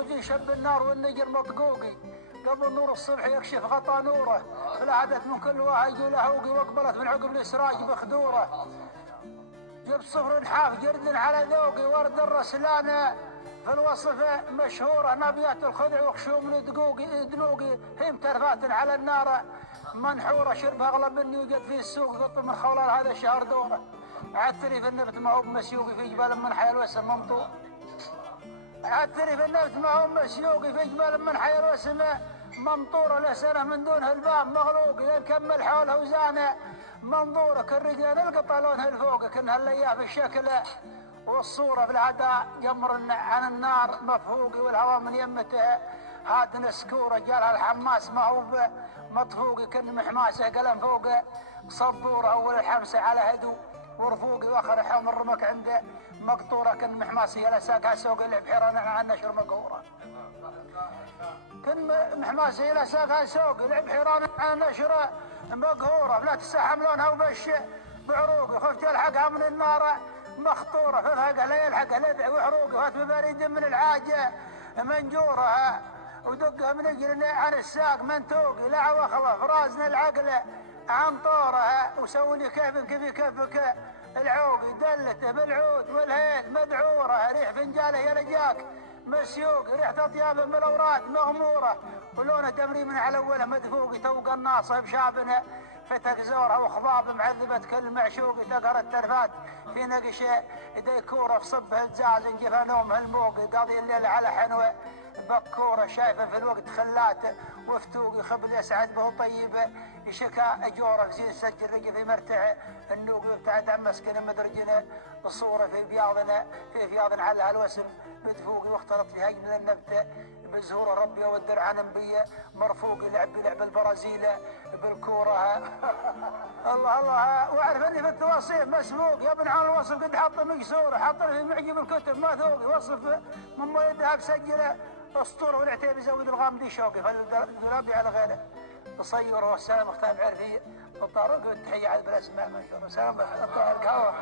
وجه شب النار والنجر مطقوقي، قبل نور الصبح يكشف غطى نوره، فلعدت من كل واحد يلهوقي، واقبلت من عقب الاسراج بخدوره. جبت صفر نحاف جرد على ذوقي، ورد الرسلانه في الوصف مشهوره، نبيات الخضع وخشوم دنوقي، هيم ترفات على النار منحوره، شرب اغلب من يوجد في السوق، قط من خولان هذا الشهر دوره. عثري في النبت ما هو مسيوقي، في جبال من حي الوسم ممطور. عثري في النبت ما هو مسيوقي، في جبال من حي الوسم ممطوره، له سنه من دونها الباب مغلوق، يكمل حوله وزانه منظوره، كالرجال القطع لونها الفوق، كانها الاياه في الشكل والصوره، في العداء جمر عن النار مفهوقي، والهواء من يمته هاد نسكوره، جالها الحماس ما هو مطفوقي، كن محماسه قلم فوق صبوره، اول الحمسه على هدو ورفوقي، واخر حوم الرمك عنده مقطوره، كن محماسي على ساق سوق البحيره عن نشر مقهوره. كن محماسي على ساق سوق البحيره عن نشر مقهوره، لا تستحم لونها وبش بعروقي، خفت يلحقها من النار مخطوره، فالحقها لا يلحقها لذع وحروقي، فات ببريد من العاجه منجوره، ودقها من اجل عن الساق منتوقي، لا وخله فرازنا العقل عن طوره، وسوي كيف كيفك العوقي، دلته بالعود والهيل مدعوره، ريح فنجاله يا رجاك مسيوق، ريحة اطيابه من الاوراد مغموره، ولونه تمري من على اوله مدفوقي، توق الناصه بشابنا فتك زورها، وخضاب معذبه كل معشوقي، تقهر الترفات في نقش ديكوره، في صبه الزاز انجفى نومها الموقي، قاضي الليل على حنوه بكوره، شايفه في الوقت خلات وفتوقي، خبل يسعد به طيب يشكى اجوره، في سجل رجل في مرتع النوقي، وابتعد عن مسكن مدرجنا الصوره في بياضنا، في بياض على هالوسم بدفوقي، واختلط في هجن النبته بزهور ربي، والدرع نبيه مرفوقي، لعب البرازيل بالكوره. الله الله، واعرف اني في التواصيف مسبوق، يا ابن عن الوصف قد حط مكسوره، حط في معجب الكتب ما ذوقي، وصف من مويدها سجله اسطوره، والعتيب يزود الغامدي شوقي، فالدولابي على غيره تصيره. والسلام اختار بعرفي الطارق، والتحيه على الاسماء منشور. سلام الكهوه